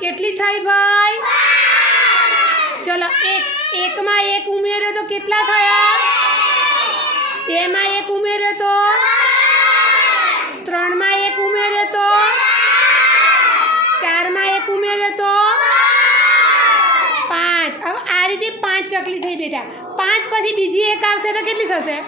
કેટલી થઈ ભાઈ? ચલો, એક, એકમાં એક ઉમેર્યો તો કેટલા થયા? બેમાં એક ઉમેર્યો તો? ત્રણમાં એક ઉમેર્યો તો? ચારમાં એક ઉમેર્યો તો? પાંચ. હવે આ રીતે પાંચ ચકલી થઈ બેટા. પાંચ પછી બીજી એક આવશે તો કેટલી થશે?